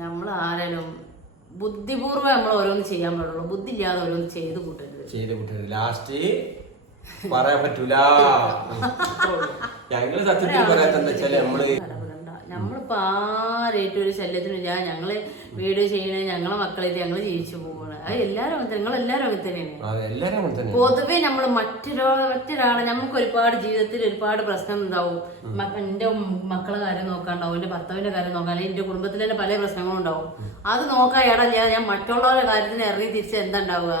നമ്മൾ ആരാലും ബുദ്ധിപൂർവ്വം നമ്മൾ ഓരോന്ന് ചെയ്യാൻ പാടുള്ളൂ, ബുദ്ധി ഇല്ലാതെ ഓരോന്ന് ചെയ്ത് കൂട്ടരുത്. ലാസ്റ്റ് പറയാൻ പറ്റൂല. ഞങ്ങള് സത്യത്തിൽ പറയാത്ത എന്താ വെച്ചാല് നമ്മളിപ്പോ ആരായിട്ടും ഒരു ശല്യത്തിനില്ല. ഞങ്ങള് വീഡിയോ ചെയ്യണേ ഞങ്ങളെ മക്കളായിട്ട് ഞങ്ങള് ജീവിച്ചു പോവാണ്. അത് എല്ലാരും നിങ്ങളെല്ലാരും അങ്ങനെ തന്നെയാണ്. പൊതുവെ നമ്മള് മറ്റൊരാളെ നമുക്ക് ഒരുപാട് ജീവിതത്തിൽ ഒരുപാട് പ്രശ്നം ഉണ്ടാവും. എന്റെ മക്കളെ കാര്യം നോക്കാണ്ടാവും, എന്റെ ഭർത്താവിന്റെ കാര്യം നോക്കാൻ, എന്റെ കുടുംബത്തിൽ തന്നെ പല പ്രശ്നങ്ങളും ഉണ്ടാവും. അത് നോക്കാൻ ഇടല്ല. ഞാൻ മറ്റുള്ളവരുടെ കാര്യത്തിന് ഇറങ്ങി തിരിച്ച് എന്താ ഉണ്ടാവുക?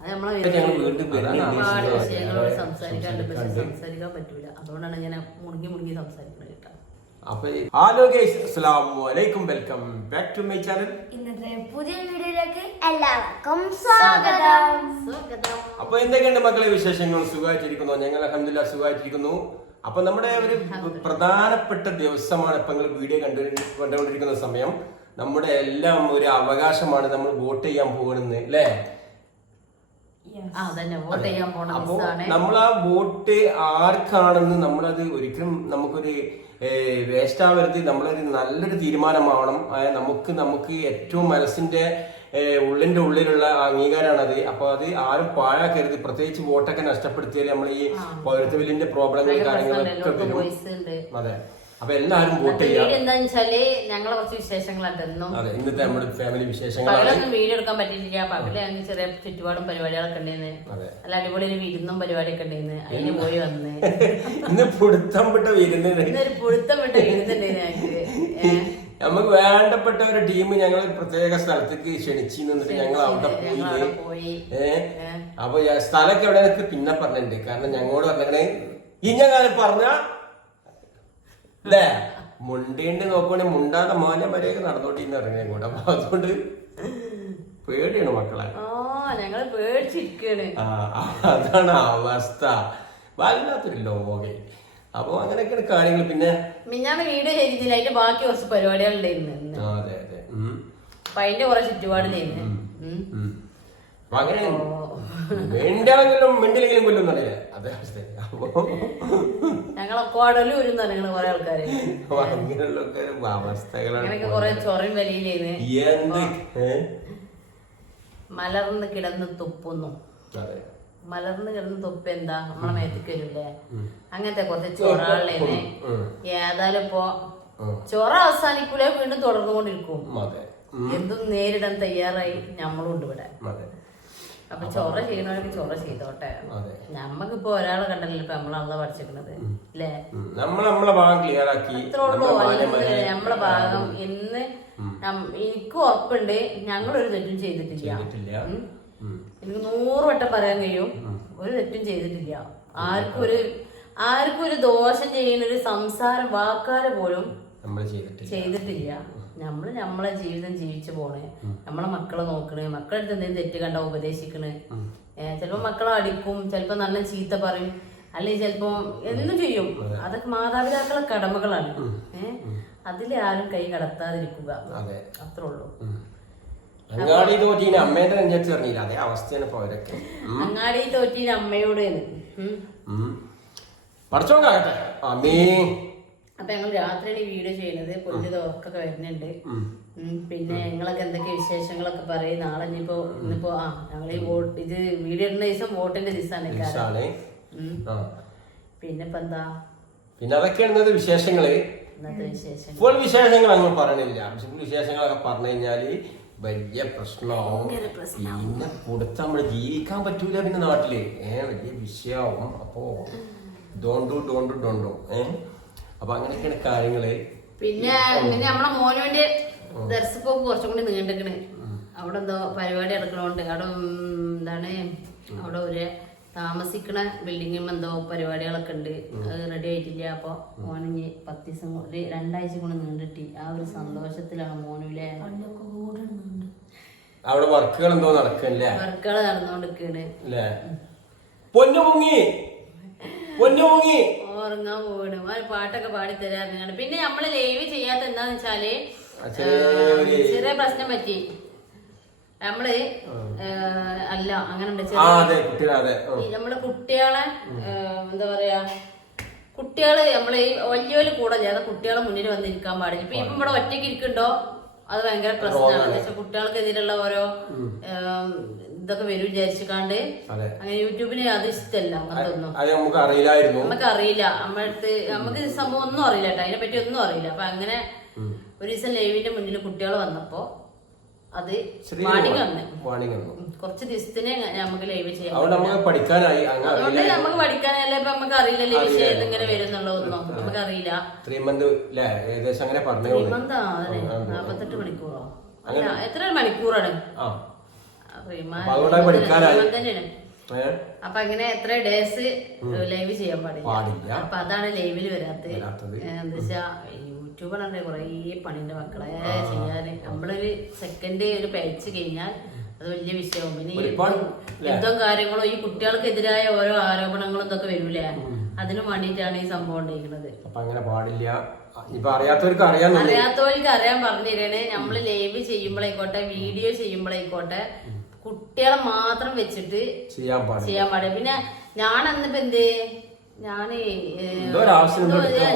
അത് നമ്മളെ ഒരുപാട് വിഷയങ്ങളോട് സംസാരിക്കാൻ പറ്റൂല. അതുകൊണ്ടാണ് ഞാൻ മുറുകി സംസാരിക്കുന്നത് കേട്ടോ. ഹലോ ഗൈസ്, അസ്സലാമു അലൈക്കും, welcome back to my channel. ഇന്നത്തെ പുതിയ വീഡിയോയിലേക്ക് എല്ലാവർക്കും സ്വാഗതം. അപ്പൊ എന്തൊക്കെയുണ്ട് മക്കളെ വിശേഷങ്ങൾ? സുഖമായിട്ടിരിക്കുന്നു? ഞങ്ങൾ അൽഹംദുലില്ലാഹ് സുഖമായിട്ടിരിക്കുന്നു. അപ്പൊ നമ്മുടെ ഒരു പ്രധാനപ്പെട്ട ദിവസമാണ് ഇപ്പൊ നിങ്ങൾ വീഡിയോ കണ്ടുകൊണ്ടിരിക്കുന്ന സമയം. നമ്മുടെ എല്ലാം ഒരു അവകാശമാണ്, നമ്മൾ വോട്ട് ചെയ്യാൻ പോകണമെന്ന് അല്ലേ? അപ്പൊ നമ്മൾ ആ വോട്ട് ആർക്കാണെന്ന് നമ്മളത് ഒരിക്കലും നമുക്കൊരു വേസ്റ്റ് ആവരുത്. നമ്മളൊരു നല്ലൊരു തീരുമാനമാവണം. നമുക്ക് ഏറ്റവും മനസ്സിന്റെ ഉള്ളിന്റെ ഉള്ളിലുള്ള അംഗീകാരമാണ് അത്. അപ്പൊ അത് ആരും പാഴാക്കരുത്. പ്രത്യേകിച്ച് വോട്ടൊക്കെ നഷ്ടപ്പെടുത്തിയാൽ നമ്മൾ ഈ പൗരത്വ ബില്ലിന്റെ പ്രോബ്ലങ്ങൾ കാര്യങ്ങളൊക്കെ വരും. അതെ, അപ്പൊ എല്ലാവരും വോട്ട് ചെയ്യാം. എന്താന്ന് വെച്ചാല് ഞങ്ങളെ കുറച്ച് വിശേഷങ്ങളുണ്ടെന്നും ഇന്നത്തെ നമ്മുടെ ഫാമിലി വിശേഷങ്ങൾ. പകലൊന്നും വീഡിയോ എടുക്കാൻ പറ്റിയിട്ടില്ല. പകല് ഞങ്ങൾ ചെറിയ ചുറ്റുപാടും പരിപാടികളൊക്കെ ഉണ്ടായിരുന്നു. നല്ല അടിപൊളി ഒരു വിരുന്നും പരിപാടിയൊക്കെ ഉണ്ടായിരുന്നു. അതിന് പോയി വന്ന് ഇന്ന് പുടുത്തം വിട്ട വിരുന്ന്, ഇന്നൊരു പുടുത്തം വിട്ട വിരുന്നുണ്ടായിരുന്നു ഞങ്ങൾക്ക്. നമുക്ക് വേണ്ടപ്പെട്ട ഒരു ടീം ഞങ്ങൾ പ്രത്യേക സ്ഥലത്തേക്ക് ക്ഷണിച്ചു നിന്നിട്ട് ഞങ്ങൾ അവിടെ പോയി. അപ്പൊ സ്ഥലമൊക്കെ എവിടെ പിന്നെ പറഞ്ഞിട്ടുണ്ട്. കാരണം ഞങ്ങളോട് പറഞ്ഞേ ഇന്ന കാലം പറഞ്ഞ അല്ലേ, മുണ്ടേണ്ട് നോക്കുവാണെങ്കിൽ മുണ്ടാതെ മാന വരെയൊക്കെ നടന്നോണ്ടിന്ന് ഇറങ്ങി അങ്ങോട്ട്. അപ്പൊ അതുകൊണ്ട് പേടിയാണ് മക്കളെ. ഞങ്ങള് പേടിച്ചിരിക്കാണ്. അതാണ് അവസ്ഥ, വല്ലാത്തൊരു ലോകെ. അപ്പൊ അങ്ങനെയൊക്കെയാണ് കാര്യങ്ങൾ. പിന്നെ മിഞ്ഞാന്ന് വീഡിയോ ചെയ്തിട്ടില്ല, അതിന്റെ ബാക്കി കുറച്ച് പരിപാടികളുണ്ടായിരുന്നു. അതെ അതെ. അപ്പൊ അതിന്റെ കുറെ ചുറ്റുപാടിലായിരുന്നു. അപ്പൊ അങ്ങനെ വേണ്ടെങ്കിലും മിണ്ടിലെങ്കിലും കൊല്ലും അറിയില്ല. അതേ അവസ്ഥ. ഞങ്ങളെ കൊടലൂരും തന്നെ കുറെ ആൾക്കാര് അങ്ങനെയുള്ള അവസ്ഥകളാണ്. കൊറേ ചൊറയും വലിയിലേന്ന് മലർന്ന് കിടന്ന് തുപ്പുന്നു. മലർന്ന് കിടന്ന് തുപ്പ് എന്താ നമ്മളെ മേത്തേക്ക് വരില്ലേ? അങ്ങനത്തെ കുറച്ച് ചൊറകളേനെ. ഏതായാലും ഇപ്പൊ ചൊറ അവസാനിക്കൂല, വീണ്ടും തുടർന്നുകൊണ്ടിരിക്കും. എന്തും നേരിടാൻ തയ്യാറായി നമ്മളും ഉണ്ട് ഇവിടെ. അപ്പൊ ചൊറ ചെയ്യണവർക്ക് ചൊറ ചെയ്തോട്ടെ. നമ്മക്കിപ്പോ ഒരാളെ കണ്ടല്ലോ ഇപ്പൊ നമ്മളെ പഠിച്ചിരിക്കണത് അല്ലേ? നമ്മളെ ഭാഗം ക്ലിയർ ആക്കി. നമ്മളെ ഭാഗം ഇന്ന് എനിക്ക് ഉറപ്പുണ്ട് ഞങ്ങളൊരു തെറ്റും ചെയ്തിട്ടില്ല. എനിക്ക് 100 വട്ടം പറയാൻ കഴിയും, ഒരു തെറ്റും ചെയ്തിട്ടില്ല. ആർക്കും ഒരു ദോഷം ചെയ്യുന്ന ഒരു സംസാരം വാക്കാല് പോലും ചെയ്തിട്ടില്ല. നമ്മളെ ജീവിതം ജീവിച്ചു പോണേ, നമ്മളെ മക്കളെ നോക്കണേ, മക്കളുടെ അടുത്ത് എന്തെങ്കിലും തെറ്റ് കണ്ട ഉപദേശിക്കണേ. ചിലപ്പോ മക്കളെ അടിക്കും, ചിലപ്പോ നല്ല ചീത്ത പറയും, അല്ലെങ്കിൽ ചിലപ്പോ എന്തും ചെയ്യും. അതൊക്കെ മാതാപിതാക്കളെ കടമകളാണ്. അതിലെ ആരും കൈ കടത്താതിരിക്കുക, അത്രേ ഉള്ളൂ. അങ്ങാടി തോറ്റീന് അമ്മേന്റെ നെഞ്ചത്ത് ഇറങ്ങിയില്ല, അതേ അവസ്ഥയാണ് ഇപ്പൊ അവരൊക്കെ. അങ്ങാടി തോറ്റീന് അമ്മയോട് പഠിച്ചോണ്ടാകട്ടെ അമ്മേ. അപ്പൊ ഞങ്ങൾ രാത്രിയാണ് ഈ വീഡിയോ ചെയ്യുന്നത്. പൊന്നു തോക്കൊക്കെ വരുന്നുണ്ട്. പിന്നെ ഞങ്ങളൊക്കെ എന്തൊക്കെ വിശേഷങ്ങളൊക്കെ പറയും. നാളെ ഇന്നിപ്പോ ഞങ്ങൾ ഈ വോട്ട് ഇത് വീഡിയോ ഇടുന്ന ദിവസം വോട്ടിന്റെ ദിവസമാണ്. പിന്നെപ്പോ എന്താ, പിന്നെ അതൊക്കെയാണ് വിശേഷങ്ങള്. ഇന്നത്തെ വിശേഷം ഫുൾ വിശേഷങ്ങൾ അങ്ങ് പറയണില്ല. വിശേഷങ്ങളൊക്കെ പറഞ്ഞു കഴിഞ്ഞാല് വലിയ പ്രശ്നമാവും. പിന്നെ കൊടുത്ത നമ്മള് ജീവിക്കാൻ പറ്റൂല പിന്നെ നാട്ടില്. വലിയ വിഷയമാവും. അപ്പോ ഡോണ്ടു അപ്പൊ അങ്ങനെയൊക്കെയാണ് കാര്യങ്ങള്. പിന്നെ നമ്മളെ മോനുവിന്റെ ദർശപ്പോക്ക് കുറച്ചും കൂടി നീണ്ടിക്കണ്. അവിടെ എന്തോ പരിപാടി നടക്കണോണ്ട് അവിടെ എന്താണ്, അവിടെ ഒരു താമസിക്കണ ബിൽഡിങ്ങിൽ എന്തോ പരിപാടികളൊക്കെ ഉണ്ട്. അത് റെഡി ആയിട്ടില്ല. അപ്പൊ മോനിഞ്ഞ് 10 ദിവസം 2 ആഴ്ച കൊണ്ട് നീണ്ടിട്ട് ആ ഒരു സന്തോഷത്തിലാണ് മോനുവിലെ. അവിടെ വർക്കുകൾ എന്തോ നടക്കല്ലേ? വർക്കുകൾ നടന്നുകൊണ്ടിരിക്കണ്. ഉറങ്ങാൻ പോകണം. പാട്ടൊക്കെ പാടി തരാറുണ്ട്. പിന്നെ നമ്മള് ലൈവ് ചെയ്യാത്ത എന്താന്ന് വെച്ചാല് ചെറിയ പ്രശ്നം പറ്റി. നമ്മള് അല്ല അങ്ങനെ നമ്മള് കുട്ടികളെ എന്താ പറയാ, കുട്ടികള് നമ്മള് വലിയോല് കൂടെ ചെയ്യാതെ കുട്ടികളെ മുന്നിൽ വന്നിരിക്കാൻ പാടില്ല. ഇപ്പൊ ഇവിടെ ഒറ്റയ്ക്ക് ഇരിക്കണ്ടോ അത് ഭയങ്കര പ്രശ്നമാണ്. കുട്ടികൾക്കെതിരെയുള്ള ഓരോ ഇതൊക്കെ വരും വിചാരിച്ചിക്കാണ്ട് അങ്ങനെ യൂട്യൂബിന് അത് ഇഷ്ടമല്ല. അങ്ങനത്തൊന്നും നമുക്ക് അറിയില്ല. നമുക്ക് സംഭവം ഒന്നും അറിയില്ല കേട്ടോ, അതിനെ പറ്റി ഒന്നും അറിയില്ല. അപ്പൊ അങ്ങനെ ഒരു ദിവസം ലൈവിന്റെ മുന്നിൽ കുട്ടികൾ വന്നപ്പോ അത് വാണിംഗ് വന്നു. കുറച്ച് ദിവസത്തിന് നമുക്ക് ലൈവ് ചെയ്യാം. അതുകൊണ്ട് നമുക്ക് പഠിക്കാനല്ല, ഇപ്പൊ നമുക്ക് അറിയില്ലല്ലോ ഈ വിഷയം ഇങ്ങനെ വരുന്നുള്ളതൊന്നും നമുക്ക് അറിയില്ല. 3 months 48 മണിക്കൂറോ അല്ല, എത്ര മണിക്കൂറാണ് തന്നെയാണ്. അപ്പൊ അങ്ങനെ എത്ര ഡേയ്സ് ലൈവ് ചെയ്യാൻ പാടില്ല. അപ്പൊ അതാണ് ലൈവില് വരാത്തത്. എന്താ വെച്ചാ യൂട്യൂബറാണ് കൊറേ പണിന്റെ മക്കളെ ചെയ്യാന്. നമ്മളൊരു സെക്കൻഡ് ഒരു പേച്ച് കഴിഞ്ഞാൽ അത് വലിയ വിഷയവും. പിന്നെ യുദ്ധവും കാര്യങ്ങളും ഈ കുട്ടികൾക്കെതിരായ ഓരോ ആരോപണങ്ങളും ഇതൊക്കെ വരൂലേ, അതിനു വേണ്ടിയിട്ടാണ് ഈ സംഭവം ഉണ്ടായിരിക്കുന്നത്. അറിയാത്തവർക്ക് അറിയാൻ പറഞ്ഞു തരണേ. നമ്മള് ലൈവ് ചെയ്യുമ്പോഴായിക്കോട്ടെ, വീഡിയോ ചെയ്യുമ്പോഴായിക്കോട്ടെ, കുട്ടികളെ മാത്രം വെച്ചിട്ട് ചെയ്യാൻ പാടില്ല. പിന്നെ ഞാൻ അന്നിപ്പോ ഞാന്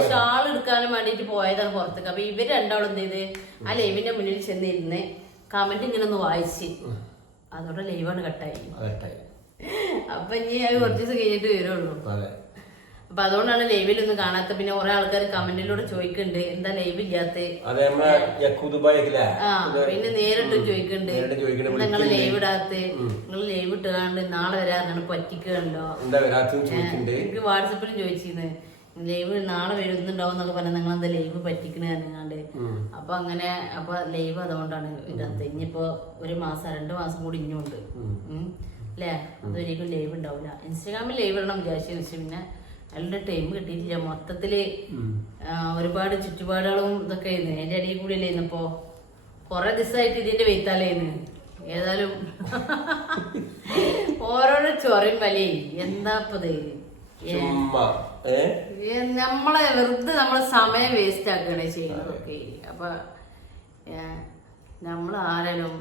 ഷാൾ എടുക്കാനും വേണ്ടിട്ട് പോയതാണ് പുറത്തേക്ക്. അപ്പൊ ഇവര് രണ്ടാളും എന്ത് ചെയ്ത് ആ ലൈവിന്റെ മുന്നിൽ ചെന്നിരുന്ന് കമന്റ് ഇങ്ങനെ ഒന്ന് വായിച്ച് അതോടെ ലൈവാണ് കട്ടായി. അപ്പൊ ഇനി അത് കുറച്ച് ദിവസം കഴിഞ്ഞിട്ട് വരുള്ളൂ. അപ്പൊ അതുകൊണ്ടാണ് ലൈവിലൊന്നും കാണാത്ത. പിന്നെ കുറെ ആൾക്കാർ കമന്റിലൂടെ ചോദിക്കുന്നുണ്ട് എന്താ ലൈവ് ഇല്ലാത്ത. പിന്നെ നേരിട്ട് ചോദിക്കുന്നുണ്ട് നിങ്ങള് ലൈവ് ഇടാത്ത, നിങ്ങള് ലൈവ് ഇട്ടുകാണ്ട് നാളെ വരാറാണ് പറ്റിക്കണ്ടോ. എനിക്ക് വാട്സപ്പിലും ചോദിച്ചിരുന്നു ലൈവ് നാളെ വരുന്നുണ്ടാവും എന്നൊക്കെ പറഞ്ഞാൽ നിങ്ങൾ എന്താ ലൈവ് പറ്റിക്കണാണ്ട്. അപ്പൊ അങ്ങനെ അപ്പൊ ലൈവ് അതുകൊണ്ടാണ് ഇടാത്ത. ഇനിയിപ്പോ 1 മാസം 2 മാസം കൂടി ഇനിയുണ്ട് അല്ലേ, അതൊരിക്കലും ലൈവ് ഉണ്ടാവില്ല. ഇൻസ്റ്റാഗ്രാമിൽ ലൈവ് ഇടണം വിചാരിച്ചു, പിന്നെ അതിന്റെ ടൈം കിട്ടിയിട്ടില്ല. മൊത്തത്തില് ഒരുപാട് ചുറ്റുപാടുകളും ഇതൊക്കെ ആയിരുന്നു. അതിന്റെ അടിയിൽ കൂടി അല്ലേ ഇന്നിപ്പോ കൊറേ ദിവസമായിട്ട് ഇതിന്റെ വെയ്ത്താലേന്ന്. ഏതായാലും ഓരോരോ ചൊറയും വലയും എന്താപ്പത് നമ്മളെ വെറുതെ നമ്മളെ സമയം വേസ്റ്റ് ആക്കുകയാണ് ചെയ്യുന്നതൊക്കെ. അപ്പൊ നമ്മൾ ആരാലും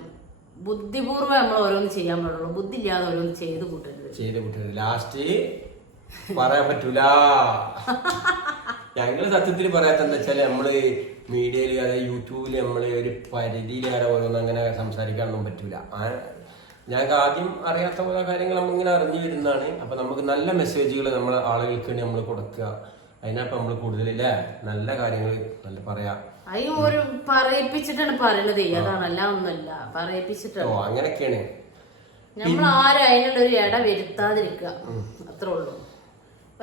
ബുദ്ധിപൂർവ്വം നമ്മൾ ഓരോന്ന് ചെയ്യാൻ പാടുള്ളൂ, ബുദ്ധി ഇല്ലാതെ ഓരോന്ന് ചെയ്ത് കൂട്ടരുത്. ലാസ്റ്റ് പറയാൻ പറ്റൂല. ഞങ്ങള് സത്യത്തിൽ പറയാത്ത എന്താ വെച്ചാല് നമ്മള് മീഡിയയില് അതായത് യൂട്യൂബില് നമ്മള് ഒരു പരിധിയിലേറെ ഓരോന്നും അങ്ങനെ സംസാരിക്കാനൊന്നും പറ്റൂല. ഞങ്ങൾക്ക് ആദ്യം അറിയാത്ത പോലെ കാര്യങ്ങൾ നമ്മളിങ്ങനെ അറിഞ്ഞു വരുന്നതാണ്. അപ്പൊ നമുക്ക് നല്ല മെസ്സേജുകൾ നമ്മളെ ആളുകൾക്ക് വേണ്ടി നമ്മൾ കൊടുക്കുക. അതിനപ്പം നമ്മൾ കൂടുതലല്ലേ നല്ല കാര്യങ്ങൾ നല്ല പറയാ. പറയിപ്പിച്ചിട്ടാണ് പറയണത്. അതാണല്ല ഒന്നല്ല, പറയിപ്പിച്ചിട്ടാണ്. അങ്ങനെയൊക്കെയാണ്. നമ്മൾ ആരും അതിനുള്ള ഒരു ഇട വരുത്താതിരിക്കുക, അത്രേ ഉള്ളൂ.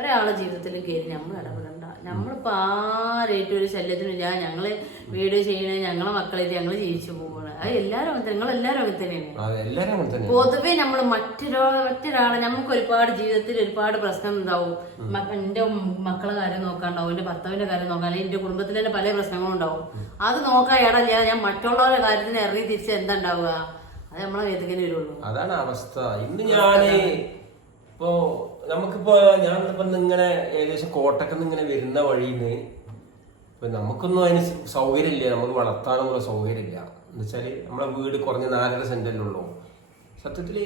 ഒരാളുടെ ജീവിതത്തിലും കയറി നമ്മൾ ഇടപെടണ്ട. നമ്മളിപ്പോ ആരായിട്ടും ഒരു ശല്യത്തിനില്ല. ഞങ്ങള് വീഡിയോ ചെയ്യണേ ഞങ്ങളെ മക്കളായിട്ട് ഞങ്ങള് ജീവിച്ചു പോവാണ്. അത് എല്ലാരും നിങ്ങളെല്ലാരും അങ്ങനെ തന്നെയാണ്. പൊതുവെ നമ്മള് മറ്റൊരാളെ നമുക്ക് ഒരുപാട് ജീവിതത്തിൽ ഒരുപാട് പ്രശ്നം ഉണ്ടാവും. എന്റെ മക്കളെ കാര്യം നോക്കാണ്ടാവും, എന്റെ ഭർത്താവിന്റെ കാര്യം നോക്കാൻ, എന്റെ കുടുംബത്തിൽ തന്നെ പല പ്രശ്നങ്ങളും ഉണ്ടാവും. അത് നോക്കാൻ ഇടല്ല. ഞാൻ മറ്റുള്ളവരുടെ കാര്യത്തിന് ഇറങ്ങി തിരിച്ച് എന്താ ഉണ്ടാവുക, അത് നമ്മളെ വേദന വരുള്ളൂ. അതാണ് അവസ്ഥ. ഇന്ന് ഞാന് ഇപ്പോ നമുക്കിപ്പോ ഞാനിപ്പോ ഇങ്ങനെ ഏകദേശം കോട്ടക്കുന്ന് ഇങ്ങനെ വരുന്ന വഴിന്ന് ഇപ്പൊ നമുക്കൊന്നും അതിന് സൗകര്യമില്ല, നമുക്ക് വളർത്താനുള്ള സൗകര്യമില്ല. എന്ന് വെച്ചാല് നമ്മളെ വീട് കുറഞ്ഞ 4.5 സെന്റല്ലേ ഉള്ളൂ. സത്യത്തില്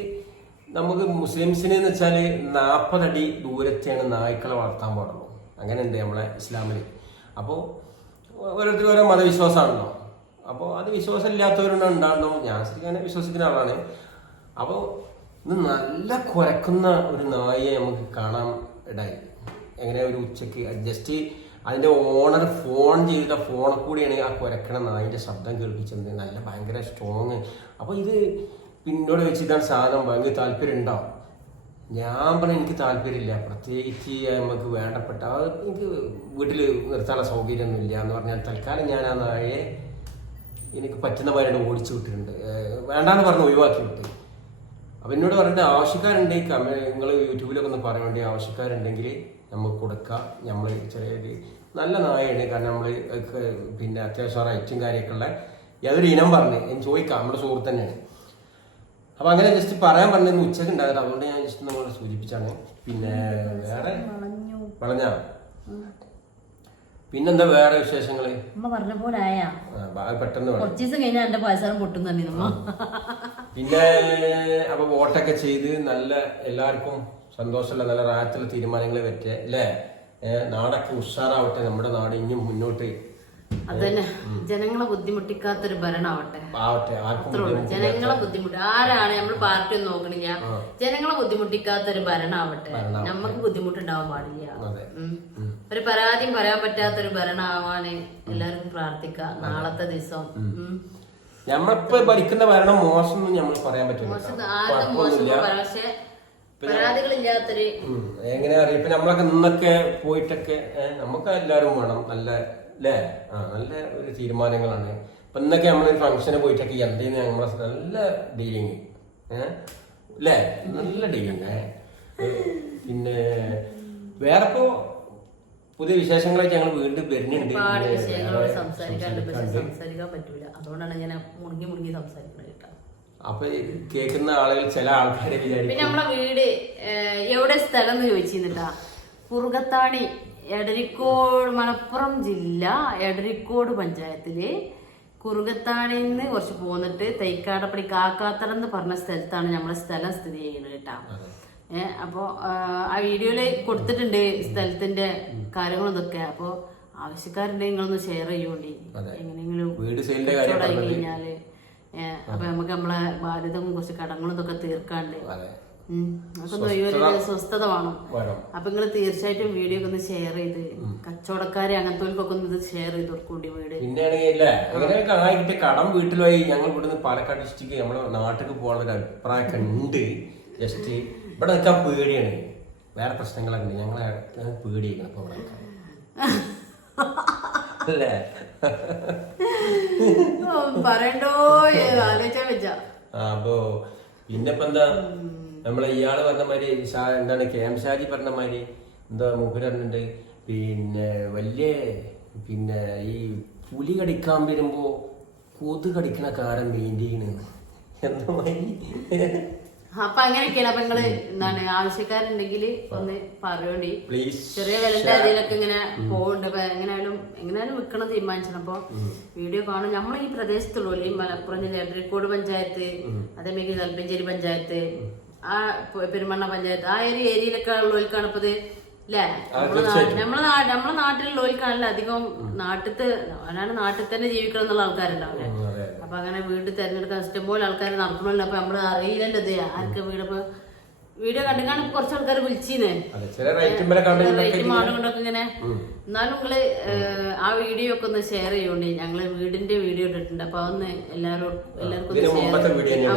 നമുക്ക് മുസ്ലിംസിന് എന്ന് വെച്ചാല് 40 അടി ദൂരത്തെയാണ് നായ്ക്കളെ വളർത്താൻ പാടുള്ളൂ. അങ്ങനെ ഉണ്ട് നമ്മളെ ഇസ്ലാമില്. അപ്പോൾ ഓരോരുത്തരും ഓരോ മതവിശ്വാസമാണല്ലോ. അപ്പോൾ അത് വിശ്വാസം ഇല്ലാത്തവരുണ്ടോ ഉണ്ടാകണോ. ഞാൻ ശരിക്കും വിശ്വസിക്കുന്ന ആളാണ്. അപ്പോൾ ഇന്ന് നല്ല കുരക്കുന്ന ഒരു നായയെ നമുക്ക് കാണാൻ ഇടായി. എങ്ങനെ ഒരു ഉച്ചക്ക് ജസ്റ്റ് അതിന്റെ ഓണർ ഫോൺ ചെയ്ത ഫോണിൽ കൂടിയാണ് ആ കുരക്കണ നായിന്റെ ശബ്ദം കേൾപ്പിച്ചത്. നല്ല ഭയങ്കര സ്ട്രോങ്. അപ്പൊ ഇത് പിന്നോട് വെച്ച് ഇതാണ് സാധനം, ഭയങ്കര താല്പര്യം ഉണ്ടാവും. ഞാൻ പറഞ്ഞ എനിക്ക് താല്പര്യമില്ല, പ്രത്യേകിച്ച് നമുക്ക് വേണ്ടപ്പെട്ട എനിക്ക് വീട്ടിൽ നിർത്താനുള്ള സൗകര്യമൊന്നും ഇല്ല എന്ന് പറഞ്ഞാൽ തൽക്കാലം ഞാൻ ആ നായയെ എനിക്ക് പറ്റുന്ന മാതിരി ഓടിച്ചു വിട്ടിട്ടുണ്ട്. വേണ്ടാന്ന് പറഞ്ഞ് ഒഴിവാക്കി വിട്ട്. അപ്പം എന്നോട് പറഞ്ഞിട്ട് ആവശ്യക്കാരുണ്ടെങ്കിൽ നിങ്ങൾ യൂട്യൂബിലൊക്കെ ഒന്ന് പറയാൻ വേണ്ടി ആവശ്യക്കാരുണ്ടെങ്കിൽ നമുക്ക് കൊടുക്കാം. നമ്മൾ ചെറിയൊരു നല്ല നായയാണ്. കാരണം നമ്മൾ പിന്നെ അത്യാവശ്യം റൈറ്റും കാര്യമൊക്കെ ഉള്ള യാതൊരു ഇനം പറഞ്ഞ് ഞാൻ ചോദിക്കാം. നമ്മുടെ സുഹൃത്ത് തന്നെയാണ്. അപ്പം അങ്ങനെ ജസ്റ്റ് പറയാൻ പറഞ്ഞത് ഉച്ചക്ക് ഉണ്ടാകട്ടെ. അതുകൊണ്ട് ഞാൻ ജസ്റ്റ് നമ്മളെ സൂചിപ്പിച്ചാണ്. പിന്നെ വേറെ പറഞ്ഞ പിന്നെന്താ വേറെ വിശേഷങ്ങള്? പറഞ്ഞ പോലെ പെട്ടെന്ന് പൊട്ടുന്നു. പിന്നെ അപ്പൊ വോട്ടൊക്കെ ചെയ്ത് നല്ല എല്ലാവർക്കും സന്തോഷമുള്ള നല്ല റായത്തുള്ള തീരുമാനങ്ങൾ പറ്റിയ അല്ലേ. നാടൊക്കെ ഉഷാറാവട്ടെ. നമ്മുടെ നാട് ഇനിയും മുന്നോട്ട് അതന്നെ ജനങ്ങളെ ബുദ്ധിമുട്ടിക്കാത്തൊരു ഭരണമാവട്ടെ. ആവട്ടെ, അത്രേ ഉള്ളൂ. ജനങ്ങളെ ബുദ്ധിമുട്ട് ആരാണ് നമ്മൾ പാർട്ടി ഒന്നും നോക്കണില്ല, ജനങ്ങളെ ബുദ്ധിമുട്ടിക്കാത്തൊരു ഭരണമാവട്ടെ. നമുക്ക് ബുദ്ധിമുട്ടുണ്ടാവാൻ പാടില്ല. ഒരു പരാതിയും പറയാൻ പറ്റാത്തൊരു ഭരണമാവാന് എല്ലാവർക്കും പ്രാർത്ഥിക്കാം നാളത്തെ ദിവസം. നമ്മളിപ്പോ ഭരിക്കുന്ന ഭരണം മോശം നമ്മൾ പറയാൻ പറ്റില്ല, പക്ഷെ പരാതികളില്ലാത്തൊരു എങ്ങനെയാ അറിയാം. ഇപ്പൊ നമ്മളൊക്കെ ഇന്നൊക്കെ പോയിട്ടൊക്കെ നമുക്ക് എല്ലാവരും വേണം നല്ല അല്ലേ, നല്ല ഒരു തീരുമാനങ്ങളാണ്. ഇപ്പൊ ഇന്നൊക്കെ നമ്മളൊരു ഫംഗ്ഷന് പോയിട്ടൊക്കെ എന്തേന്ന് നമ്മളെ നല്ല ഡീലിങ് അല്ലേ, നല്ല ഡീലിങ്. പിന്നെ വേറെ ഇപ്പോ പുതിയ വിശേഷങ്ങളായിട്ട് ഞങ്ങൾ വീണ്ടും വരുന്നുണ്ട്. സംസാരിക്കാൻ പറ്റൂല, അതുകൊണ്ടാണ് ഞാൻ മുറുങ്ങി സംസാരിക്കുന്നത് കേട്ടോ. അപ്പൊ കേൾക്കുന്ന ആളുകൾ ചില ആൾക്കാരെ വിചാരിക്കും. പിന്നെ നമ്മളെ വീട് എവിടെ സ്ഥലം എന്ന് ചോദിച്ചിരുന്നിട്ടാ, കുറുകത്താണി, എടരിക്കോട്, മലപ്പുറം ജില്ല എടരിക്കോട് പഞ്ചായത്തില് കുറുകത്താണിയിൽ നിന്ന് കുറച്ച് പോന്നിട്ട് തൈക്കാടപ്പടി കാക്കാത്തറ എന്ന് പറഞ്ഞ സ്ഥലത്താണ് നമ്മളെ സ്ഥലം സ്ഥിതി ചെയ്യുന്നത് കേട്ടാ. അപ്പോ ആ വീഡിയോയില് കൊടുത്തിട്ടുണ്ട് സ്ഥലത്തിന്റെ കാര്യങ്ങളും ഇതൊക്കെ. അപ്പൊ ആവശ്യക്കാരുണ്ടെങ്കിൽ നിങ്ങളൊന്ന് ഷെയർ ചെയ്യോണ്ടി, എങ്ങനെയെങ്കിലും കച്ചവടമായി കഴിഞ്ഞാല്. അപ്പൊ നമുക്ക് നമ്മളെ ബാധ്യതകളും കുറച്ച് കടങ്ങളും ഇതൊക്കെ തീർക്കാണ്ട് അതൊക്കെ സ്വസ്ഥത വേണം. അപ്പൊ നിങ്ങള് തീർച്ചയായിട്ടും വീഡിയോ ഒക്കെ ഒന്ന് ഷെയർ ചെയ്ത് കച്ചവടക്കാരെ അങ്ങനത്തെ ഒന്ന് ഇത് ഷെയർ ചെയ്ത് കൊടുക്കൂടി വീട്. പിന്നെ കടം വീട്ടിലായി ഞങ്ങൾ ഇവിടുന്ന് പാലക്കാട് ഡിസ്ട്രിക്ട് നമ്മുടെ നാട്ടിൽ പോകാനുള്ള അഭിപ്രായമൊക്കെ ഉണ്ട്. ജസ്റ്റ് ഇവിടെ നിൽക്കാൻ പേടിയാണ്, വേറെ പ്രശ്നങ്ങളൊക്കെ ഉണ്ട്. ഞങ്ങളെ പേടിയാണ് ഇപ്പൊ ഇവിടെ അല്ലേ. പറയണ്ടോ ആലോചിച്ചാ വെച്ചാ. അപ്പൊ പിന്നെപ്പോ എന്താ നമ്മളെ ഇയാള് പറഞ്ഞ മാതിരി എന്താണ് KM ഷാജി പറഞ്ഞ മാതിരി എന്താ മൂപ്പര് പറഞ്ഞിട്ടുണ്ട്. പിന്നെ വലിയ പിന്നെ ഈ പുലി കടിക്കാൻ വരുമ്പോ കൊതു കടിക്കണ കാരം മെയിൻറ്റെയിൻ എന്താ മാതിരി. അപ്പൊ അങ്ങനെയൊക്കെയാണ്. അപ്പൊ നിങ്ങള് എന്താണ് ആവശ്യക്കാരുണ്ടെങ്കിൽ ഒന്ന് പറയോണ്ടി. ചെറിയ വിലന്റെ അതിലൊക്കെ ഇങ്ങനെ പോകുന്നുണ്ട്. അപ്പൊ എങ്ങനെയാലും വിൽക്കണം തീരുമാനിച്ചത്. അപ്പൊ വീഡിയോ കാണും. നമ്മൾ ഈ പ്രദേശത്തുള്ളൂ, ഈ മലപ്പുറം ജില്ല എടരിക്കോട് പഞ്ചായത്ത്, അതേമാതിരി കൽപ്പഞ്ചേരി പഞ്ചായത്ത്, ആ പെരുമണ്ണ പഞ്ചായത്ത്, ആ ഒരു ഏരിയയിലൊക്കെ ഉള്ളവർക്കാണ് ഇപ്പത് അല്ലേ. നമ്മളെ നാട്ടിലുള്ളവർക്കാണല്ലോ അധികം നാട്ടിൽ തന്നെ ജീവിക്കണം എന്നുള്ള ആൾക്കാരുണ്ടാവില്ലേ. അപ്പൊ അങ്ങനെ വീട് തെരഞ്ഞെടുക്കാൻ ഇഷ്ടംപോലെ ആൾക്കാർ നടക്കണമല്ലോ. അപ്പൊ നമ്മള് അറിയില്ലല്ലോ ഇത് ആർക്ക് വീട്. ഇപ്പൊ വീഡിയോ കണ്ടുകാണ് കുറച്ച് ആൾക്കാർ വിളിച്ചിരുന്നേ, റേറ്റും ആളുകൊണ്ടൊക്കെ ഇങ്ങനെ. എന്നാലും നിങ്ങള് ആ വീഡിയോ ഒക്കെ ഒന്ന് ഷെയർ ചെയ്യോണ്ടേ. ഞങ്ങള് വീടിന്റെ വീഡിയോ ഇട്ടിട്ടുണ്ട്. അപ്പൊ അതൊന്ന് എല്ലാവർക്കും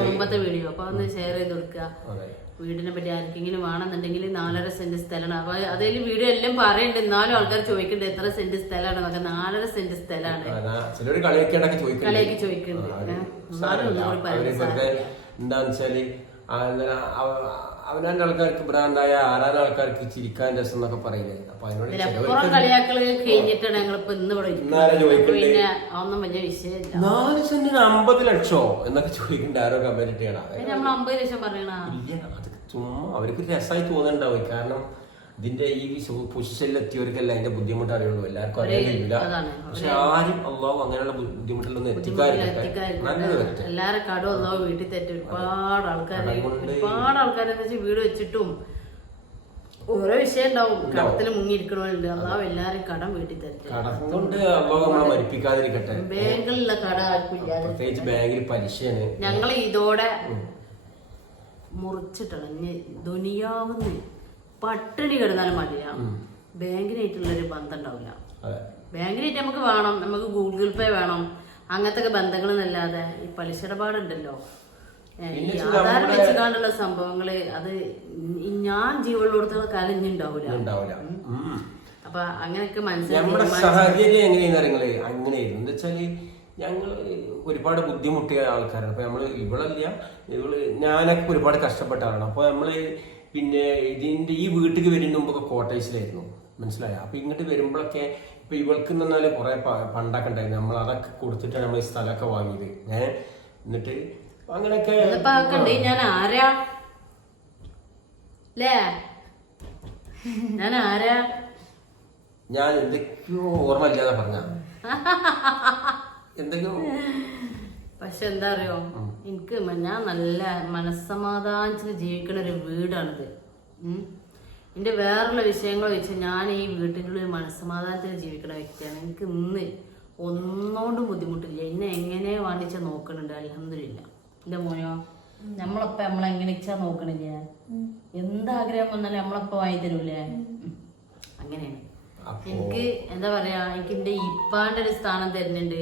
മുമ്പത്തെ വീഡിയോ അപ്പൊ ഒന്ന് ഷെയർ ചെയ്ത് കൊടുക്കുക. വീടിനെ പറ്റി ആർക്കെങ്കിലും വേണമെന്നുണ്ടെങ്കിൽ 4.5 സെന്റ് സ്ഥലമാണ്. അപ്പൊ അതിൽ വീഡിയോ എല്ലാം പറയുന്നുണ്ട്. എന്നാലും ആൾക്കാർ ചോദിക്കുന്നുണ്ട് എത്ര സെന്റ് സ്ഥലമാണ് എന്നൊക്കെ. 4.5 സെന്റ് സ്ഥലമാണ്. കളിയൊക്കെ ചോദിക്കുന്നുണ്ട്. എന്താന്ന് വെച്ചാല് അവനാന്റെ ആൾക്കാർക്ക് ഭ്രാന്തായ ആരാധന ആൾക്കാർക്ക് ചിരിക്കാൻ രസം എന്നൊക്കെ പറയില്ലേ. അപ്പൊ അതിനോട് കളിയാക്കള് കഴിഞ്ഞിട്ടാണ് ഞങ്ങളിപ്പോ ഇന്ന് ഇവിടെ. പിന്നെ അതൊന്നും വലിയ വിഷയമില്ല. 4 സെന്റിന് 50 ലക്ഷോ എന്നൊക്കെ ചോദിക്കണ്ട ആരോ കമന്റ് ചെയ്യണം. നമ്മൾ 50 ലക്ഷം പറയണ അത് ചുമ്മാ അവർക്ക് രസമായി തോന്നുന്നുണ്ടാവും. കാരണം ഇതിന്റെ ഈ പൊസിഷനിലെത്തിയവർക്കല്ല അതിന്റെ ബുദ്ധിമുട്ട് അറിയുള്ളൂ, എല്ലാവർക്കും അറിയില്ല. പക്ഷെ ആരും അള്ളാഹു അങ്ങനെയുള്ള ബുദ്ധിമുട്ടിലൊന്നും എത്തിക്കാറില്ല. നല്ലത് പറ്റും. എല്ലാരും കടം അള്ളാഹു വീട്ടിൽ തെറ്റും. ഒരുപാട് ആൾക്കാരെ വീട് വെച്ചിട്ടും ഓരോ വിഷയം ഉണ്ടാവും. കടത്തിൽ മുങ്ങിയിരിക്കണോണ്ട് അള്ളാഹു എല്ലാരും കടം വീട്ടിൽ തെറ്റും. കടം കൊണ്ട് അള്ളാഹു നമ്മളെ മരിപ്പിക്കാതിരിക്കട്ടെ. ബാങ്കിലുള്ള കട ആർക്കും ഇല്ലാതെ, പ്രത്യേകിച്ച് ബാങ്കിൽ പലിശയാണ്. ഞങ്ങൾ ഇതോടെ മുറിച്ചിട്ടാണ് ദുനിയാവുന്ന പട്ടിണി കിടന്നാലും മതിയാ. ബാങ്കിനായിട്ടുള്ളൊരു ബന്ധം ഉണ്ടാവില്ല. ബാങ്കിനായിട്ട് നമുക്ക് വേണം, നമുക്ക് ഗൂഗിൾ പേ വേണം, അങ്ങനത്തെ ബന്ധങ്ങളെന്നല്ലാതെ ഈ പലിശടപാടുണ്ടല്ലോ, ഈ ആധാരം വെച്ചുകൊണ്ടുള്ള സംഭവങ്ങള് അത് ഞാൻ ജീവനുള്ളടത്തോളം കാലം ഇനി ഉണ്ടാവില്ല. അപ്പൊ അങ്ങനെയൊക്കെ മനസ്സിലാക്കി അങ്ങനെയായിരുന്നു. എന്താ വെച്ചാല് ഞങ്ങള് ഒരുപാട് ബുദ്ധിമുട്ടിയ ആൾക്കാരാണ്. അപ്പൊ നമ്മള് ഞാനൊക്കെ ഒരുപാട് കഷ്ടപ്പെട്ട ആളാണ്. അപ്പൊ നമ്മള് പിന്നെ ഇതിന്റെ ഈ വീട്ടിൽ വരുന്ന മുമ്പൊക്കെ കോട്ടേഴ്സിലായിരുന്നു, മനസ്സിലായോ. അപ്പൊ ഇങ്ങോട്ട് വരുമ്പോഴൊക്കെ ഇപ്പൊ ഇവൾക്ക് നിന്നാല് കുറെ പണ്ടൊക്കെ ഉണ്ടായിരുന്നു. നമ്മൾ അതൊക്കെ കൊടുത്തിട്ടാണ് നമ്മൾ ഈ സ്ഥലമൊക്കെ വാങ്ങിയത്. എന്നിട്ട് അങ്ങനെയൊക്കെ ഞാൻ ആരാ ഞാൻ എന്തൊക്കെയോ ഓർമ്മ ഇല്ലാതെ പറഞ്ഞ എന്തൊക്കെയോ. പക്ഷെ എന്താ അറിയോ, എനിക്ക് ഞാൻ നല്ല മനസ്സമാധാനത്തിൽ ജീവിക്കുന്ന ഒരു വീടാണിത്. എന്റെ വേറുള്ള വിഷയങ്ങൾ വെച്ച് ഞാൻ ഈ വീട്ടിൻ്റെ ഉള്ളിൽ മനസ്സമാധാനത്തിൽ ജീവിക്കുന്ന വ്യക്തിയാണ്. എനിക്ക് ഇന്ന് ഒന്നോണ്ടും ബുദ്ധിമുട്ടില്ല. എന്നെ എങ്ങനെ വാണ്ടിച്ച നോക്കണുണ്ട്. അൽഹംദുലില്ലാ. എന്റെ മോനോ നമ്മളപ്പ നമ്മളെങ്ങനെ ഇച്ചാ നോക്കണില്ല. എന്താഗ്രഹം വന്നാലും നമ്മളപ്പ വാങ്ങി തരൂലേ. അങ്ങനെയാണ്. എനിക്ക് എന്താ പറയാ, എനിക്ക് എന്റെ ഇപ്പാന്റെ ഒരു സ്ഥാനം തരുന്നുണ്ട്.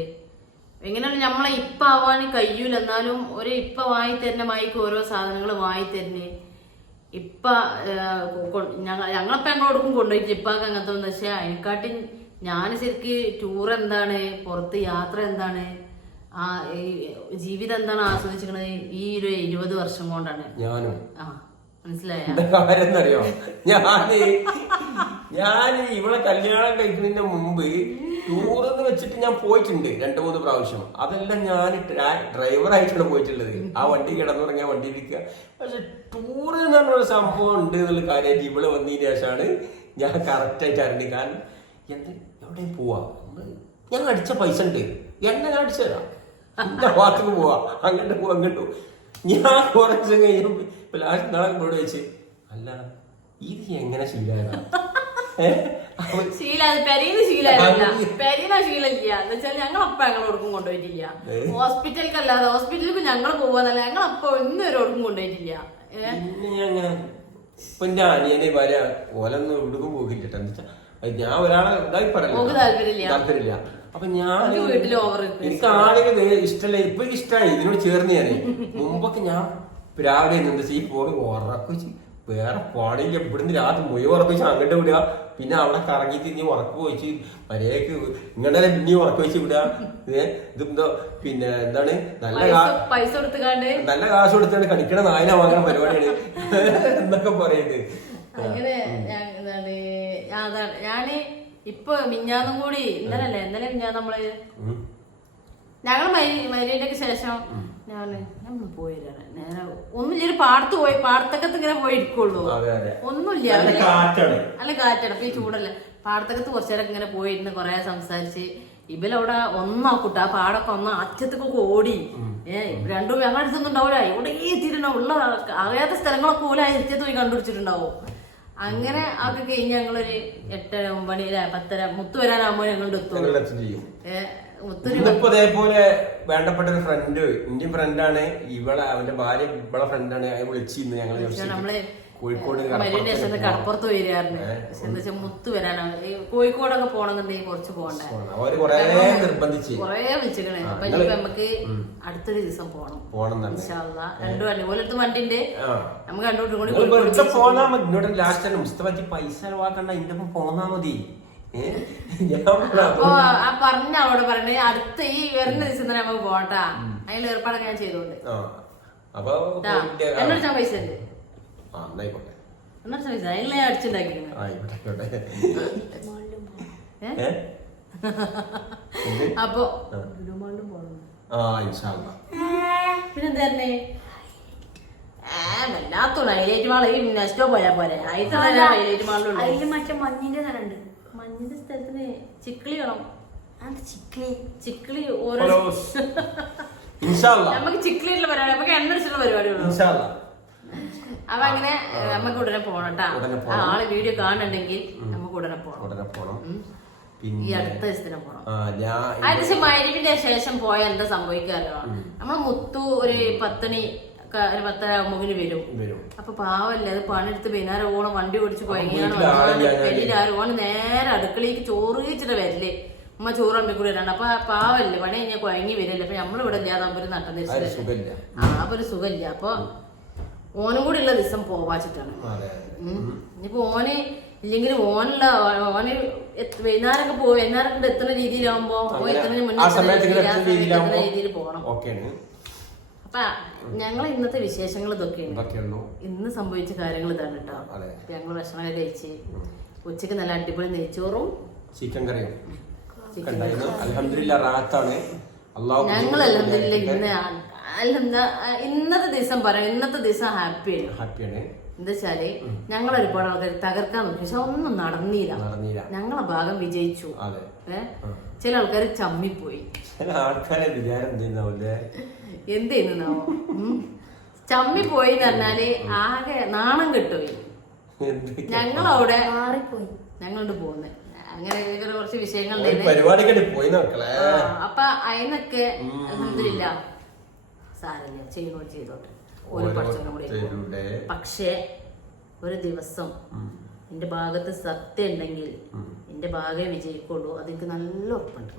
എങ്ങനെയാണ് നമ്മളെ ഇപ്പ ആവാൻ കഴിയൂല, എന്നാലും ഒരു ഇപ്പ വാങ്ങി തരുന്ന മായിക്ക് ഓരോ സാധനങ്ങൾ വാങ്ങി തരുന്നേ. ഇപ്പ ഞങ്ങളപ്പ ഞങ്ങളോടൊപ്പം കൊണ്ടുപോയിട്ട് ഇപ്പാക്ക് അങ്ങനത്തെ ഒന്നും. പക്ഷെ അതിനെക്കാട്ടി ഞാൻ ശരിക്ക് ടൂർ എന്താണ്, പുറത്ത് യാത്ര എന്താണ്, ആ ജീവിതം എന്താണ് ആസ്വദിച്ചിരിക്കണത് ഈ ഒരു 20 വർഷം കൊണ്ടാണ്. ഞാനും മനസ്സിലായോ? ഞാൻ ഇവിടെ കല്യാണം കഴിക്കുന്നതിന് മുമ്പ് ടൂറെന്ന് വെച്ചിട്ട് ഞാൻ പോയിട്ടുണ്ട് 2-3 പ്രാവശ്യം. അതെല്ലാം ഞാൻ ഡ്രൈവറായിട്ടാണ് പോയിട്ടുള്ളത്. ആ വണ്ടി കിടന്നുറങ്ങിയ വണ്ടി ഇരിക്കുക. പക്ഷെ ടൂർ എന്ന് പറഞ്ഞൊരു സംഭവം ഉണ്ട് എന്നുള്ള കാര്യമായിട്ട് ഇവിടെ വന്നതിന് ശേഷമാണ് ഞാൻ കറക്റ്റായിട്ട് അറിഞ്ഞത്. കാരണം എവിടെ പോവാ, ഞാൻ അടിച്ച പൈസ ഉണ്ട്, എണ്ണ ഞാൻ അടിച്ചു തരാം, എന്റെ ഭാഗത്തേക്ക് പോവാ, അങ്ങോട്ട് പോവാ അങ്ങോട്ട് പോവാ. ഞാൻ കുറച്ച് കഴിയുമ്പോ ലാസ്റ്റ് നാളെ ഇവിടെ വെച്ച് അല്ല ഇത് എങ്ങനെ ശീലമായതാ? ഞങ്ങളപ്പ ഞങ്ങളോടക്കും കൊണ്ടുപോയിട്ടില്ല. ഹോസ്പിറ്റലിക്കല്ലാതെ ഹോസ്പിറ്റലിലേക്ക് ഞങ്ങൾ പോവാന്നല്ല, ഞങ്ങളപ്പ ഒന്നും ഒരോടക്കും കൊണ്ടുപോയിട്ടില്ല. ഇപ്പൊ എന്റെ അനിയനെ വര ഓലൊന്നും എവിടേക്കും പോകില്ല. എന്താ ഞാൻ ഒരാളെ ഇതായി പറഞ്ഞു താല്പര്യമില്ല. അപ്പൊ ഞാൻ എനിക്ക് ആളുകൾ ഇഷ്ടമല്ല. ഇപ്പൊ ഇഷ്ടമായി ഇതിനോട് ചേർന്ന് ഞാൻ. മുമ്പൊക്കെ ഞാൻ രാവിലെ എന്താ ഈ പോയി ഉറക്കുവെച്ച് വേറെ പണിയില്ല. ഇവിടുന്ന് രാത്രി മുഴുവൻ ഉറക്കുവെച്ച് അങ്ങോട്ട് വിടുക, പിന്നെ അവിടെ കറങ്ങിയിട്ട് ഇനി ഉറക്ക് പോയിച്ച് മര്യാദക്ക് ഇങ്ങനെ പിന്നെ ഉറക്ക് വെച്ച് വിടുക. ഇതെന്തോ പിന്നെ എന്താണ് നല്ല പൈസ നല്ല കാശ് കൊടുത്താണ് കളിക്കണ നായന വാങ്ങണ പരിപാടിയാണ് എന്നൊക്കെ പറയുന്നത്. അങ്ങനെ ഞാന് ഇപ്പൊ മിഞ്ഞാന്നും കൂടി ഇന്നലെ മിഞ്ഞാന്ന് നമ്മള് ഞങ്ങള് മരിയന്റെക്ക് ശേഷം നമ്മൾ പോയിരാണ്. ഒന്നുമില്ല, പാടത്ത് പോയി പാടത്തക്കത്ത് ഇങ്ങനെ പോയി ഇരിക്കുള്ളൂ. ഒന്നുമില്ല, നല്ല കാറ്റാണ്. അപ്പൊ ഈ ചൂടല്ല. പാടത്തക്കത്ത് കുറച്ചേരൊക്കെ ഇങ്ങനെ പോയിരുന്ന് കൊറേ സംസാരിച്ച് ഇവലവിടെ ഒന്നാക്കൂട്ട ആ പാടൊക്കെ അറ്റത്തൊക്കെ ഓടി. രണ്ടും ഞങ്ങളുടെ അടുത്തൊന്നും ഉണ്ടാവില്ല, ഇവിടെ എത്തിയിട്ടുണ്ടാവും. ഉള്ള അറിയാത്ത സ്ഥലങ്ങളൊക്കെ പോലെ അരിച്ചത്ത് പോയി കണ്ടുപിടിച്ചിട്ടുണ്ടാവും. അങ്ങനെ ഒക്കെ കഴിഞ്ഞ് ഞങ്ങളൊരു 8-9 മണി 10 മുത്ത് വരാനാകുമ്പോ ഞങ്ങളുടെ അതേപോലെ വേണ്ടപ്പെട്ട ഒരു ഫ്രണ്ട്, ഇന്ത്യൻ ഫ്രണ്ടാണ് ഇവളെ, അവന്റെ ഭാര്യ ഇവളെ ഫ്രണ്ടാണ്. വിളിച്ചിരുന്നു ഞങ്ങള് കോഴിക്കോട് കടപ്പുറത്ത് വരികയായിരുന്നു. പക്ഷെ എന്താ വെച്ചാൽ മുത്ത് വരാനാണ്. കോഴിക്കോടൊക്കെ പോണെന്നുണ്ടെങ്കിൽ കുറച്ച് പോകണ്ടേ, അവര് കൊറേ നിർബന്ധിച്ച് കൊറേ വിളിച്ചിക്കണേ. അപ്പൊ ഇനിയിപ്പോ നമുക്ക് അടുത്തൊരു ദിവസം പോണം. രണ്ടും അതുപോലത്തെ വണ്ടിന്റെ നമുക്ക് കണ്ടുപിടിക്കും. ലാസ്റ്റ് മുസ്തഫി പൈസ ചെലവാക്കണ്ട, ഇന്റെ ഒപ്പം പോന്നാ മതി. അപ്പൊ ആ പറഞ്ഞ അവിടെ പറഞ്ഞേ അടുത്ത ഈ വരുന്ന ദിവസം തന്നെ നമുക്ക് പോകട്ടാ. അതിൽ ഏർപ്പാടൊക്കെ ഞാൻ ചെയ്തോണ്ട് എന്നോട് പൈസ ഉണ്ട്. അപ്പൊ പിന്നെന്തായിരുന്നേ വല്ലാത്തോളൂ ഹൈലൈറ്റ് മാള് ഈ നെസ്റ്റോ പോയാ പോലെ. ഹൈലൈറ്റ് മാളിലുണ്ട് മഞ്ഞിന്റെ സ്ഥലമുണ്ട്. മഞ്ഞിന്റെ സ്ഥലത്തിന് ചിക്കിളി വേണം. ചിക്കിളി ഓരോ നമുക്ക് ചിക്കിളിയുള്ള പരിപാടി, നമുക്ക് എണ്ണ അടിച്ചുള്ള പരിപാടിയുള്ളൂ. അപ്പൊ അങ്ങനെ നമുക്ക് ഉടനെ പോണട്ടാ. ആള് വീഡിയോ കാണുന്നുണ്ടെങ്കിൽ നമുക്ക് ഉടനെ പോണം. ഈ അടുത്ത ദിവസത്തിന് പോണം. അതിന് മരുവിന്റെ ശേഷം പോയാൽ എന്താ സംഭവിക്കാലോ, നമ്മള് മുത്തു ഒരു 10-10:30 വരും. അപ്പൊ പാവല്ലേ, അത് പണിയെടുത്ത് വൈകുന്നേരം ഓണം വണ്ടി ഓടിച്ച് പോയാണ് വെളിയിലാരും ഓണം നേരെ അടുക്കളയ്ക്ക് ചോറ് വെച്ചിട്ട് വരില്ലേ. ഉമ്മ ചോറ് അമ്മിക്കൂടി വരാണ്ട്. അപ്പൊ പാവല്ലേ, പണി കഴിഞ്ഞാൽ കുഴങ്ങി വരില്ല. അപ്പൊ നമ്മളിവിടെ ഇല്ലാതാകുമ്പോ ഒരു നട്ടം തിരിച്ചില്ല. അപ്പൊ ഒരു സുഖമില്ല. അപ്പൊ ഓനും കൂടി ഉള്ള ദിവസം പോവാച്ചിട്ടാണ്. ഇനിയിപ്പോ ഓന് ഇല്ലെങ്കിൽ ഓനുള്ള ഓന് വൈകുന്നേരമൊക്കെ പോയി വൈകുന്നേരം എത്തുന്ന രീതിയിലാവുമ്പോ എത്തുന്നതിന് മുന്നേ രീതിയിൽ പോകണം. അപ്പൊ ഞങ്ങൾ ഇന്നത്തെ വിശേഷങ്ങൾ ഇതൊക്കെയാണ്. ഇന്ന് സംഭവിച്ച കാര്യങ്ങൾ ഇതാണ് കേട്ടോ. ഞങ്ങൾ ഭക്ഷണം കഴിച്ച് ഉച്ചക്ക് നല്ല അടിപൊളി നെയ്ച്ചോറും ചിക്കൻ കറിയും അൽഹംദുലില്ലാഹ്. ഞങ്ങൾ ഇന്നത്തെ ദിവസം പറയാം, ഇന്നത്തെ ദിവസം ഹാപ്പിയാണ്. എന്താ വെച്ചാല് ഞങ്ങൾ ഒരുപാട് ആൾക്കാർ തകർക്കാൻ നോക്കി, പക്ഷെ ഒന്നും നടന്നില്ല. ഞങ്ങളെ ഭാഗം വിജയിച്ചു. ചില ആൾക്കാർ ചമ്മിപ്പോയി. എന്ത് ചെയ്യുന്നാവോ ചമ്മിപ്പോയി എന്ന് പറഞ്ഞാല് ആകെ നാണം കെട്ടുപോയി. ഞങ്ങളവിടെ ഞങ്ങളോട് പോകുന്നത് അങ്ങനെ കുറച്ച് വിഷയങ്ങൾ പരിപാടിക്ക് പോയി നോക്കളെ. അപ്പൊ അതിനൊക്കെ അൽഹംദുലില്ലാ സാരമില്ല, ചെയ്തോട്ടെ ഒരു പഠിച്ചോണ്ടും കൂടി. പക്ഷേ ഒരു ദിവസം എന്റെ ഭാഗത്ത് സത്യം ഉണ്ടെങ്കിൽ എന്റെ ഭാഗമേ വിജയിക്കുള്ളൂ, അതെനിക്ക് നല്ല ഉറപ്പുണ്ട്.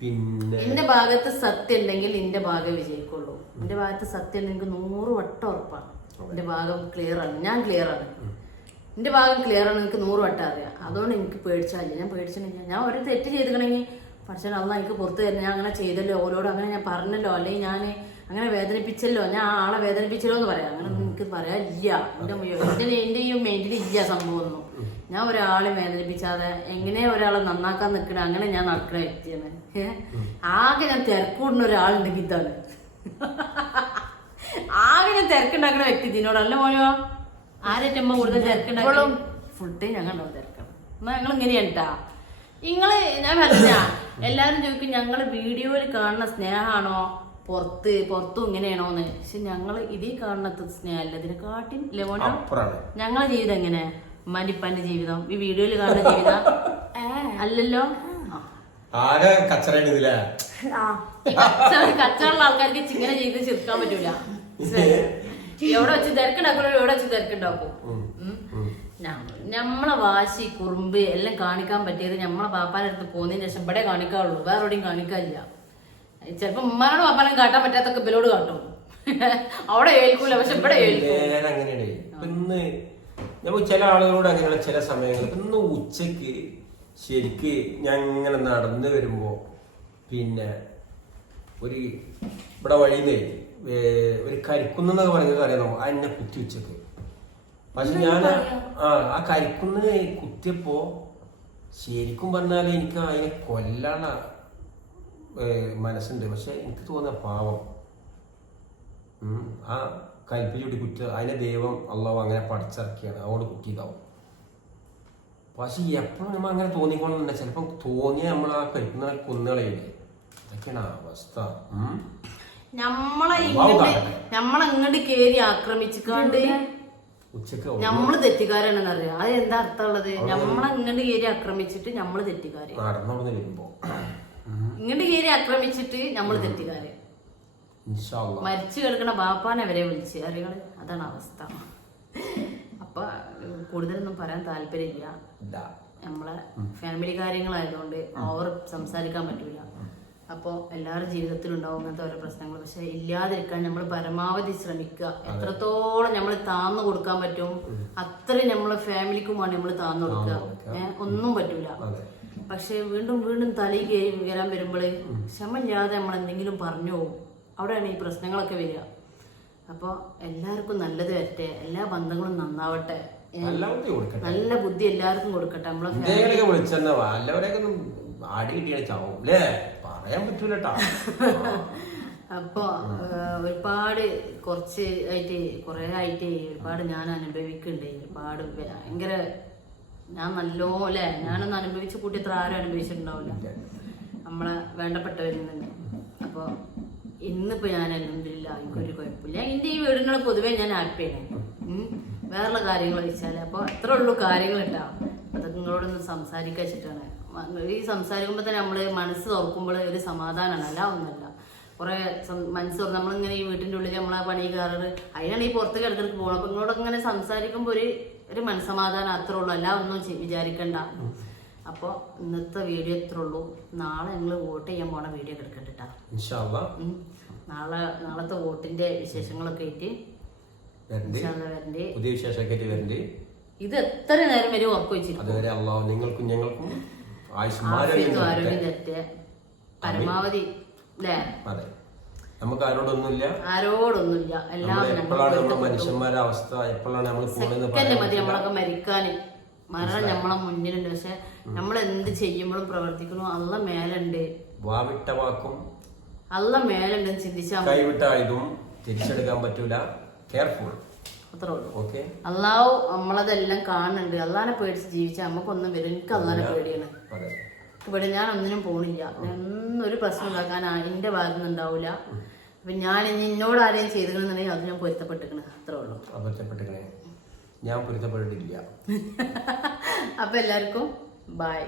പിന്നെ എന്റെ ഭാഗത്ത് സത്യം ഉണ്ടെങ്കിൽ എന്റെ ഭാഗമേ വിജയിക്കുള്ളൂ. എന്റെ ഭാഗത്ത് സത്യം ഉണ്ടെങ്കിൽ 100 വട്ടം ഉറപ്പാണ് എന്റെ ഭാഗം ക്ലിയർ ആണ്, ഞാൻ ക്ലിയർ ആണ്, എന്റെ ഭാഗം ക്ലിയർ ആണ്, എനിക്ക് 100 വട്ടം അറിയാം. അതുകൊണ്ട് എനിക്ക് പേടിച്ചാലില്ല. ഞാൻ പേടിച്ചിട്ടുണ്ടെങ്കിൽ ഞാൻ ഒരു തെറ്റ് ചെയ്തിട്ടുണ്ടെങ്കിൽ പക്ഷേ അള്ളാ എനിക്ക് പുറത്ത് തരുന്ന, ഞാൻ അങ്ങനെ ചെയ്തല്ലോ, ഓരോട് അങ്ങനെ ഞാൻ പറഞ്ഞല്ലോ, അല്ലെങ്കിൽ ഞാൻ അങ്ങനെ വേദനിപ്പിച്ചല്ലോ, ഞാൻ ആ ആളെ വേദനിപ്പിച്ചല്ലോ എന്ന് പറയാം. അങ്ങനെ എനിക്ക് പറയാനില്ല. എന്റെ ഈ മൈൻഡിൽ ഇല്ല സംഭവം ഒന്നും. ഞാൻ ഒരാളെ വേദനിപ്പിച്ചാതെ എങ്ങനെ ഒരാളെ നന്നാക്കാൻ നിൽക്കണ അങ്ങനെ ഞാൻ നടക്കുന്ന വ്യക്തിയാണ്. ആകെ ഞാൻ തിരക്കൂടുന്ന ഒരാളുണ്ടെങ്കിൽ ഇതാണ്. ആകെ ഞാൻ തിരക്കുണ്ടാക്കുന്ന വ്യക്തി ഇതിനോടല്ല മോനോ. ആരേറ്റമ്മ കൂടുതൽ തിരക്കുണ്ടാക്കണം ഫുൾ ടൈം ഞങ്ങൾ തിരക്കണം. എന്നാ ഞങ്ങൾ ഇങ്ങനെയാണ് കേട്ടാ. നിങ്ങള് ഞാൻ പറഞ്ഞ എല്ലാരും ചോദിക്കും ഞങ്ങള് വീഡിയോയിൽ കാണുന്ന സ്നേഹമാണോ പുറത്തും ഇങ്ങനെയാണോന്ന്. പക്ഷെ ഞങ്ങള് ഇതിൽ കാണുന്ന സ്നേഹമല്ല, ഇതിനെ കാട്ടി മോനോ. ഞങ്ങളെ ജീവിതം എങ്ങനെ ഉമ്മാന്റെ ജീവിതം ഈ വീഡിയോയിൽ കാണുന്ന ജീവിതം അല്ലല്ലോ. കച്ചറുള്ള ആൾക്കാർക്ക് ഇങ്ങനെ ചെയ്ത് ചിരിക്കാൻ പറ്റൂല. എവിടെ വെച്ച് തിരക്കുണ്ടാക്കുമല്ലോ, എവിടെ വെച്ച് തിരക്കുണ്ടാക്കും. നമ്മളെ വാശി കുറുമ്പ് എല്ലാം കാണിക്കാൻ പറ്റിയത് നമ്മളെ പാപ്പാന്റെ അടുത്ത് പോകുന്നതിന് ശേഷം ഇവിടെ കാണിക്കാറുള്ളൂ, വേറെ എവിടെയും കാണിക്കാനില്ല. ചിലപ്പോ ഉമ്മാനോട് പാപ്പാനും കാട്ടാൻ പറ്റാത്തൊക്കെ ഇവരോട് കാട്ടും. അവിടെ ഏൽക്കൂല, പക്ഷെ ഇവിടെ ഏൽക്കും. ചില ആളുകളോട് അങ്ങനെയുള്ള ചില സമയങ്ങൾ ഇന്ന് ഉച്ചക്ക് ശരിക്ക് ഞാൻ ഇങ്ങനെ നടന്നു വരുമ്പോ പിന്നെ ഒരു ഇവിടെ വഴിന്നേ ഒരു കരിക്കുന്നൊക്കെ പറയുന്നത് അറിയാമോ, എന്നെ കുത്തി ഉച്ചക്ക്. പക്ഷെ ഞാൻ ആ കരിക്കുന്ന കുത്തിയപ്പോ ശരിക്കും പറഞ്ഞാല് എനിക്ക് അതിനെ കൊല്ലാണ മനസ്സുണ്ട്. പക്ഷെ എനിക്ക് തോന്നുന്ന പാവം ആ കൽപ്പിച്ചൂട്ടി കുറ്റ അതിനെ ദൈവം അള്ളാഹു അങ്ങനെ പഠിച്ചിറക്കിയാണ്, അതുകൊണ്ട് കുത്തിയതാവും. പക്ഷെ എപ്പോഴും നമ്മൾ അങ്ങനെ തോന്നിക്കൊള്ളുന്നുണ്ട്. ചിലപ്പം തോന്നിയ നമ്മൾ ആ കരിക്കുന്ന കുന്നുകളയില്ലേ, അതൊക്കെയാണ് അവസ്ഥ. നമ്മളങ്ങോട്ട് കേറി ആക്രമിച്ചിക്കാണ്ട് നമ്മള് തെറ്റുകാരാണെന്ന് അറിയാം. അത് എന്താ അർത്ഥമുള്ളത്? നമ്മളങ്ങോട്ട് കേറി ആക്രമിച്ചിട്ട് നമ്മള് തെറ്റുകാര്, നടന്നോണ്ട് വരുമ്പോ ഇങ്ങോട്ട് കേറി ആക്രമിച്ചിട്ട് നമ്മള് തെറ്റുകാര്. മരിച്ചു കിടക്കണ ബാപ്പാനെ വരെ വിളിച്ച് അറിയാള്. അതാണ് അവസ്ഥ. അപ്പൊ കൂടുതലൊന്നും പറയാൻ താല്പര്യമില്ല. നമ്മളെ ഫാമിലി കാര്യങ്ങളായതുകൊണ്ട് ഓവർ സംസാരിക്കാൻ പറ്റൂല. അപ്പോൾ എല്ലാവരുടെ ജീവിതത്തിലുണ്ടാവും അങ്ങനത്തെ ഓരോ പ്രശ്നങ്ങൾ. പക്ഷെ ഇല്ലാതിരിക്കാൻ നമ്മൾ പരമാവധി ശ്രമിക്കുക. എത്രത്തോളം നമ്മൾ താന്നു കൊടുക്കാൻ പറ്റും അത്രയും നമ്മളെ ഫാമിലിക്കും വേണ്ടി നമ്മൾ താന്നു കൊടുക്കുക. ഒന്നും പറ്റൂല. പക്ഷെ വീണ്ടും വീണ്ടും തലയിൽ കയറാൻ വരുമ്പോൾ ക്ഷമയില്ലാതെ നമ്മൾ എന്തെങ്കിലും പറഞ്ഞു പോകും. അവിടെയാണ് ഈ പ്രശ്നങ്ങളൊക്കെ വരിക. അപ്പോൾ എല്ലാവർക്കും നല്ലത് വരട്ടെ, എല്ലാ ബന്ധങ്ങളും നന്നാവട്ടെ, നല്ല ബുദ്ധി എല്ലാവർക്കും കൊടുക്കട്ടെ. നമ്മളെ അപ്പൊ ഒരുപാട് കുറെ ആയിട്ട് ഒരുപാട് ഞാൻ അനുഭവിക്കുന്നുണ്ട്. ഒരുപാട് ഭയങ്കര ഞാൻ നല്ലോലെ ഞാനൊന്നും അനുഭവിച്ച കൂട്ടി ഇത്ര ആരും അനുഭവിച്ചിട്ടുണ്ടാവില്ല നമ്മളെ വേണ്ടപ്പെട്ടവരിൽ നിന്ന്. അപ്പൊ ഇന്നിപ്പോ ഞാൻ അൽഹംദുലില്ലാ എനിക്കൊരു കുഴപ്പമില്ല. എന്റെ ഈ വീടുകൾ പൊതുവെ ഞാൻ ഹാപ്പിയാണ്. വേറെ കാര്യങ്ങൾ വെച്ചാല് അപ്പൊ അത്ര ഉള്ളൂ കാര്യങ്ങളുണ്ടാവും. അതൊക്കെ നിങ്ങളോടൊന്ന് സംസാരിക്കാൻ വെച്ചിട്ടാണ്. ഈ സംസാരിക്കുമ്പോ തന്നെ നമ്മള് മനസ്സ് തുറക്കുമ്പോൾ ഒരു സമാധാനമാണ്, അല്ല ഒന്നല്ല. കുറെ മനസ്സ് തുറന്ന് നമ്മളിങ്ങനെ ഈ വീട്ടിന്റെ ഉള്ളിൽ നമ്മളെ പണി കയറ് അതിനാണ് ഈ പുറത്തേക്ക് ഇടയ്ക്കിടയ്ക്ക് പോകണം. അപ്പൊ നിങ്ങളോടൊക്കെ ഇങ്ങനെ സംസാരിക്കുമ്പോ ഒരു മനസ്സമാധാനം അത്രേ ഉള്ളൂ, അല്ല ഒന്നും വിചാരിക്കണ്ട. അപ്പോൾ ഇന്നത്തെ വീഡിയോ ഇത്രേ ഉള്ളൂ. നാളെ ഞങ്ങൾ വോട്ട് ചെയ്യാൻ പോണ വീഡിയോ എടുക്കട്ടാ. നാളത്തെ വോട്ടിന്റെ വിശേഷങ്ങളൊക്കെ ആയിട്ട് പുതിയ വിശേഷമൊക്കെ വരണ്ട്. ഇത് എത്ര നേരം വരെ ഉറപ്പ് വെച്ചിരിക്കും. നിങ്ങൾക്കും ഞങ്ങൾക്കും ആരോഗ്യം തെറ്റ് പരമാവധി അല്ലേ. നമുക്ക് ആരോടൊന്നുമില്ല എല്ലാവരും മനുഷ്യന്മാരുടെ അവസ്ഥ എപ്പോഴാണ് നമ്മൾ മതി നമ്മളൊക്കെ മരിക്കാന്. മരണം നമ്മളെ മുന്നിലുണ്ട്. പക്ഷെ നമ്മൾ എന്ത് ചെയ്യുമ്പോഴും പ്രവർത്തിക്കണോ അള്ള മേലുണ്ട്. വാവിട്ട വാക്കും അള്ള മേലുണ്ട് ചിന്തിച്ചാൽ കൈവിട്ട ഇതും തിരിച്ചെടുക്കാൻ പറ്റൂല. കെയർഫുൾ അത്രേ ഉള്ളൂ. അള്ളാഹു നമ്മളതെല്ലാം കാണുന്നുണ്ട്. അള്ളാനെ പേടിച്ച് ജീവിച്ചാൽ നമുക്കൊന്നും വരും. എനിക്ക് അള്ളാനെ പേടിയാണ്. ഇവിടെ ഞാൻ ഒന്നിനും പോണില്ല. ഒരു പ്രശ്നം ഉണ്ടാക്കാൻ എന്റെ ഭാഗത്തു നിന്ന് ഉണ്ടാവില്ല. അപ്പൊ ഞാൻ എന്നോട് ആരെയും ചെയ്തിട്ടുണ്ടെന്നുണ്ടെങ്കിൽ അത് ഞാൻ പൊരുത്തപ്പെട്ടിരിക്കണേ. അത്രേ ഉള്ളൂ. ഞാൻ പൊരുത്തപ്പെട്ടിട്ടില്ല. അപ്പൊ എല്ലാവർക്കും ബൈ.